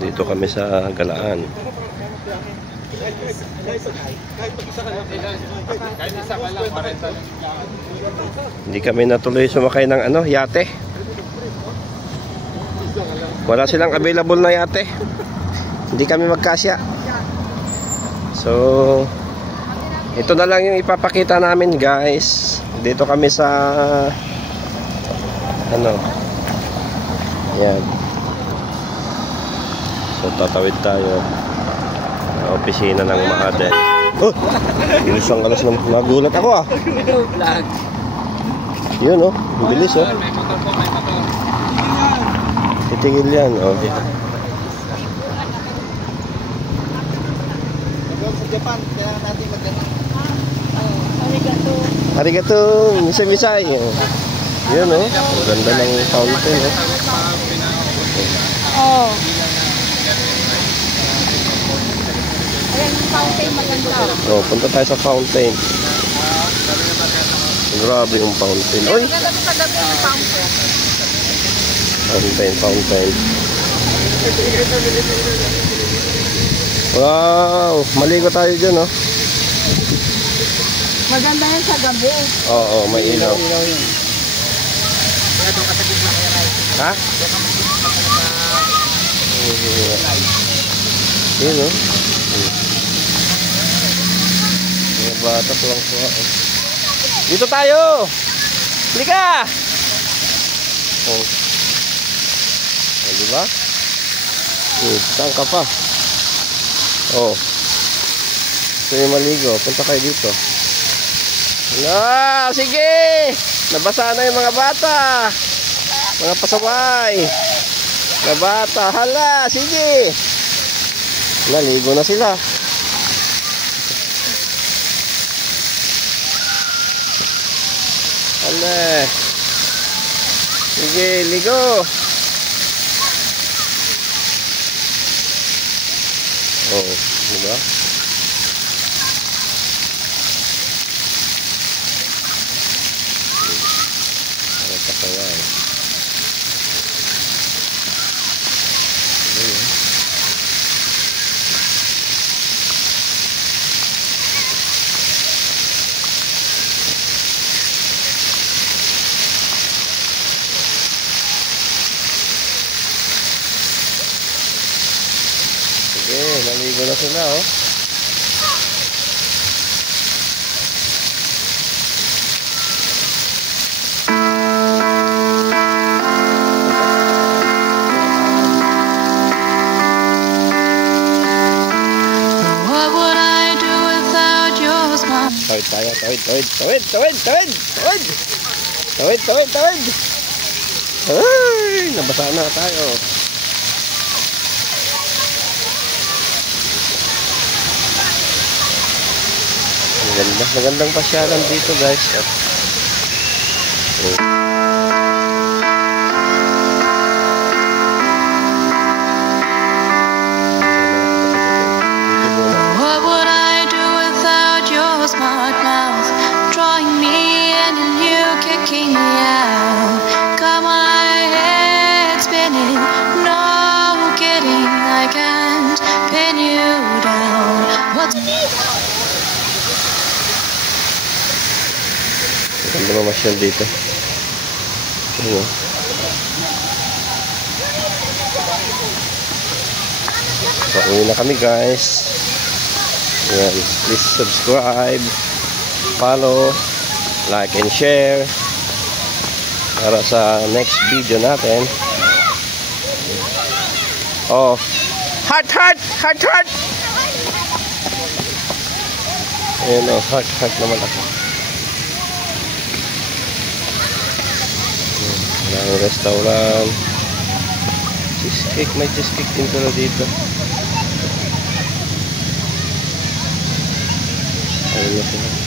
Dito kami sa Galaan. Hindi kami natuloy sumakay ng yate. Wala silang available na yate. Hindi kami magkasya. So, ito na lang yung ipapakita namin, guys. Dito kami sa yan. So, tatawid tayo sa opisina ng Maaden. Oh! Bilis ang alas ng nagulat ako Yun ang bilis May motor po, may motor. Titigil yan Sa Japan, kaya natin magandang Arigato, misay-misay. Yun maganda ng fountain Ayan yung fountain maganda. Punta tayo sa fountain. Grabe yung fountain. Oy! Maganda sa gabi yung fountain. Fountain. Wow! Maligo tayo dyan Maganda yan sa gabi. Oo, may ilaw. Ha? Yun mga bata tuwang tuwa Dito tayo! Halika! Diba? Saan ka pa? Gusto yung maligo. Punta kayo dito. Sige! Nabasa na yung mga bata. Mga pasaway. Mga bata. Hala! Sige! Naligo na sila. Hala! Sige, ligo! Diba? Pasaway. Sige, naligo na sila Tawid tayo, tawid. Ay, nabasa na tayo. Magandang pasyalan dito, guys. Ganda mamasyal dito. So, uwi na kami, guys. Ayan, please subscribe, follow, like and share para sa next video natin. Heart! Ayan heart naman ako. Ang restaurant. Cheesecake, may cheesecake din pala dito. Ayun na sila.